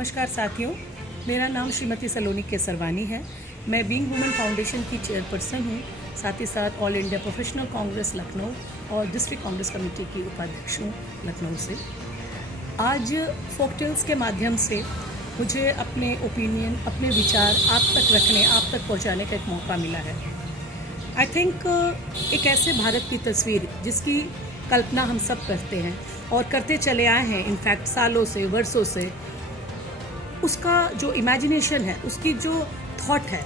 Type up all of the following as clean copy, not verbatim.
नमस्कार साथियों, मेरा नाम श्रीमती सलोनी केसरवानी है। मैं बीइंग वुमेन फाउंडेशन की चेयरपर्सन हूँ, साथ ही साथ all India professional Congress Lucknow और डिस्ट्रिक्ट कांग्रेस कमेटी की उपाध्यक्ष हूँ लखनऊ से। आज फोकटेल्स के माध्यम से मुझे अपने ओपिनियन, अपने विचार आप तक रखने, आप तक पहुँचाने का एक मौका मिला है। आई थिंक एक ऐसे भारत की तस्वीर जिसकी कल्पना हम सब करते हैं और करते चले आए हैं, इनफैक्ट सालों से, वर्षों से, उसका जो इमेजिनेशन है, उसकी जो थॉट है,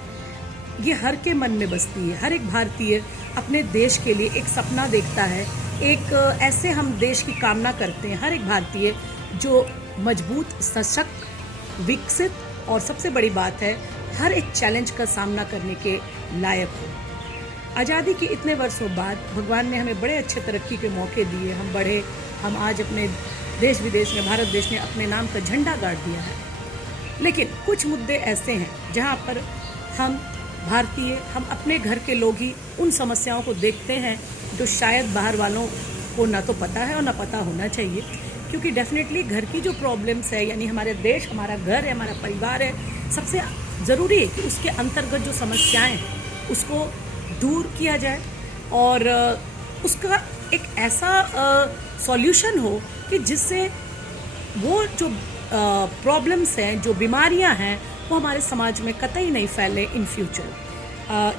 ये हर के मन में बसती है। हर एक भारतीय अपने देश के लिए एक सपना देखता है, एक ऐसे हम देश की कामना करते हैं, हर एक भारतीय जो मजबूत, सशक्त, विकसित और सबसे बड़ी बात है हर एक चैलेंज का सामना करने के लायक हो। आज़ादी के इतने वर्षों बाद भगवान ने हमें बड़े अच्छे तरक्की के मौके दिए, हम बढ़े, हम आज अपने देश विदेश में, भारत देश ने अपने नाम का झंडा गाड़ दिया है। लेकिन कुछ मुद्दे ऐसे हैं जहाँ पर हम भारतीय, हम अपने घर के लोग ही उन समस्याओं को देखते हैं जो शायद बाहर वालों को ना तो पता है और ना पता होना चाहिए, क्योंकि डेफिनेटली घर की जो प्रॉब्लम्स है, यानी हमारे देश, हमारा घर है, हमारा परिवार है, सबसे ज़रूरी है कि उसके अंतर्गत जो समस्याएं हैं उसको दूर किया जाए और उसका एक ऐसा सॉल्यूशन हो कि जिससे वो जो प्रॉब्लम्स हैं, जो बीमारियां हैं, वो हमारे समाज में कतई नहीं फैले in future.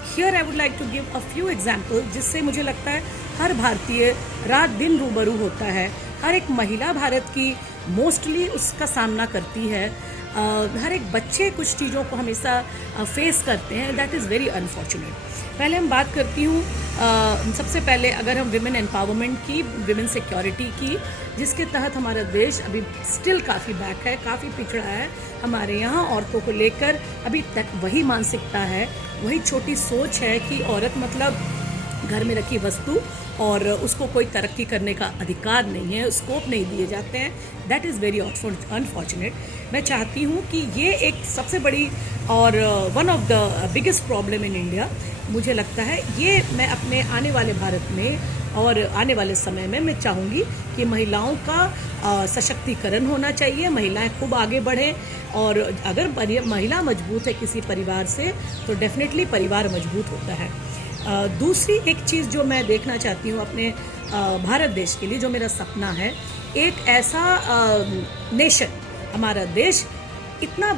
Here I would like to give a few example जिससे मुझे लगता है हर भारतीय रात दिन रूबरू होता है, हर एक महिला भारत की मोस्टली उसका सामना करती है, हर एक बच्चे कुछ चीज़ों को हमेशा फेस करते हैं। That is very unfortunate. पहले हम बात करती हूँ, सबसे पहले अगर हम विमेन एम्पावरमेंट की, विमेन सिक्योरिटी की, जिसके तहत हमारा देश अभी स्टिल काफ़ी बैक है, काफ़ी पिछड़ा है। हमारे यहाँ औरतों को लेकर अभी तक वही मानसिकता है, वही छोटी सोच है कि औरत मतलब घर में रखी वस्तु और उसको कोई तरक्की करने का अधिकार नहीं है, स्कोप नहीं दिए जाते हैं। That is very unfortunate. मैं चाहती हूँ कि ये एक सबसे बड़ी और one of the biggest problem in India, मुझे लगता है ये मैं अपने आने वाले भारत में और आने वाले समय में मैं चाहूँगी कि महिलाओं का सशक्तिकरण होना चाहिए, महिलाएं खूब आगे बढ़ें और अगर महिला मजबूत है किसी परिवार से तो डेफिनेटली परिवार मजबूत होता है। दूसरी एक चीज़ जो मैं देखना चाहती हूँ अपने भारत देश के लिए, जो मेरा सपना है, एक ऐसा नेशन, हमारा देश इतना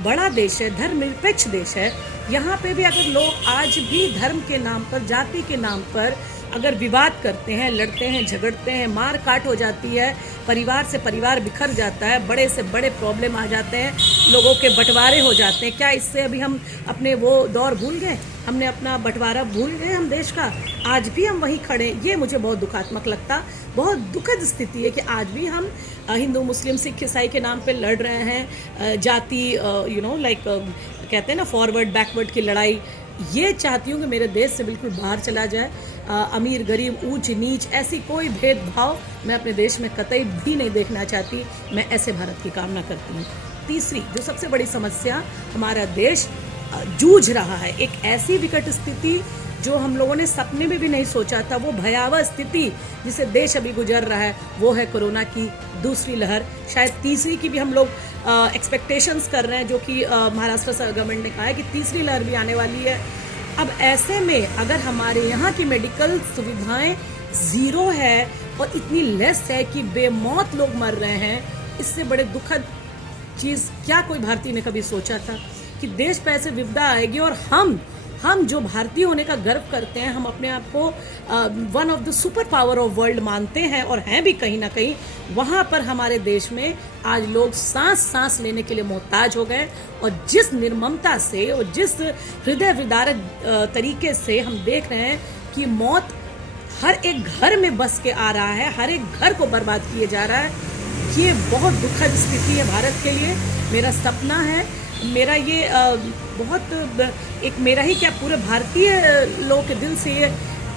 बड़ा देश है, धर्मनिरपेक्ष देश है, यहाँ पे भी अगर लोग आज भी धर्म के नाम पर, जाति के नाम पर अगर विवाद करते हैं, लड़ते हैं, झगड़ते हैं, मार काट हो जाती है, परिवार से परिवार बिखर जाता है, बड़े से बड़े प्रॉब्लम आ जाते हैं, लोगों के बंटवारे हो जाते हैं। क्या इससे अभी हम अपने वो दौर भूल गए? हमने अपना बंटवारा भूल गए हम देश का? आज भी हम वहीं खड़े। ये मुझे बहुत दुखात्मक लगता, बहुत दुखद स्थिति है कि आज भी हम हिंदू, मुस्लिम, सिख, ईसाई के नाम पे लड़ रहे हैं, जाति कहते हैं ना, फॉरवर्ड बैकवर्ड की लड़ाई। ये चाहती हूँ कि मेरे देश से बिल्कुल बाहर चला जाए। अमीर गरीब, ऊंच नीच, ऐसी कोई भेदभाव मैं अपने देश में कतई भी नहीं देखना चाहती। मैं ऐसे भारत की कामना करती हूँ। तीसरी जो सबसे बड़ी समस्या हमारा देश जूझ रहा है, एक ऐसी विकट स्थिति जो हम लोगों ने सपने में भी नहीं सोचा था, वो भयावह स्थिति जिसे देश अभी गुजर रहा है, वो है कोरोना की दूसरी लहर। शायद तीसरी की भी हम लोग एक्सपेक्टेशंस कर रहे हैं, जो कि महाराष्ट्र गवर्नमेंट ने कहा है कि तीसरी लहर भी आने वाली है। अब ऐसे में अगर हमारे यहाँ की मेडिकल सुविधाएं ज़ीरो है और इतनी लेस है कि बेमौत लोग मर रहे हैं, इससे बड़े दुखद चीज़ क्या कोई भारतीय ने कभी सोचा था कि देश पे ऐसे विपदा आएगी। और हम जो भारतीय होने का गर्व करते हैं, हम अपने आप को one of the super power of world मानते हैं और हैं भी कहीं ना कहीं, वहाँ पर हमारे देश में आज लोग सांस लेने के लिए मोहताज हो गए। और जिस निर्ममता से और जिस हृदय विदारक तरीके से हम देख रहे हैं कि मौत हर एक घर में बस के आ रहा है, हर एक घर को बर्बाद किए जा रहा है, ये बहुत दुखद स्थिति है भारत के लिए। मेरा सपना है, मेरा ये बहुत एक मेरा ही क्या, पूरे भारतीय लोगों के दिल से ये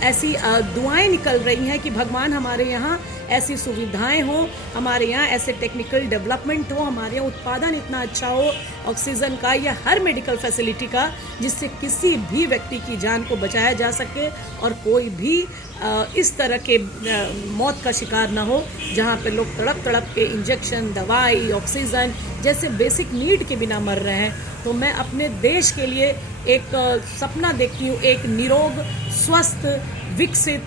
ऐसी दुआएं निकल रही हैं कि भगवान हमारे यहाँ ऐसी सुविधाएं हो, हमारे यहाँ ऐसे टेक्निकल डेवलपमेंट हो, हमारे यहाँ उत्पादन इतना अच्छा हो ऑक्सीजन का या हर मेडिकल फैसिलिटी का, जिससे किसी भी व्यक्ति की जान को बचाया जा सके और कोई भी इस तरह के मौत का शिकार ना हो, जहाँ पे लोग तड़प तड़प के इंजेक्शन, दवाई, ऑक्सीजन जैसे बेसिक नीड के बिना मर रहे हैं। तो मैं अपने देश के लिए एक सपना देखती हूँ, एक निरोग, स्वस्थ, विकसित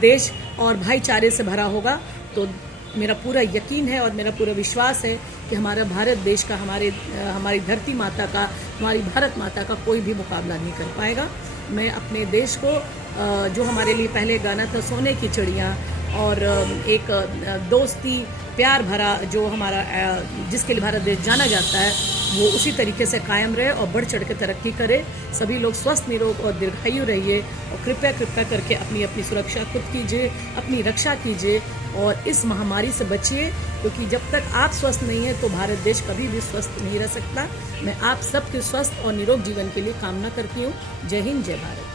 देश और भाईचारे से भरा होगा। तो मेरा पूरा यकीन है और मेरा पूरा विश्वास है कि हमारा भारत देश का, हमारी धरती माता का, हमारी भारत माता का कोई भी मुकाबला नहीं कर पाएगा। मैं अपने देश को, जो हमारे लिए पहले गाना था सोने की चिड़िया, और एक दोस्ती प्यार भरा जो हमारा, जिसके लिए भारत देश जाना जाता है, वो उसी तरीके से कायम रहे और बढ़ चढ़ के तरक्की करे। सभी लोग स्वस्थ, निरोग और दीर्घायु रहिए और कृपया करके अपनी अपनी सुरक्षा खुद कीजिए, अपनी रक्षा कीजिए और इस महामारी से बचिए, क्योंकि जब तक आप स्वस्थ नहीं हैं तो भारत देश कभी भी स्वस्थ नहीं रह सकता। मैं आप सबके स्वस्थ और निरोग जीवन के लिए कामना करती हूँ। जय हिंद, जय भारत।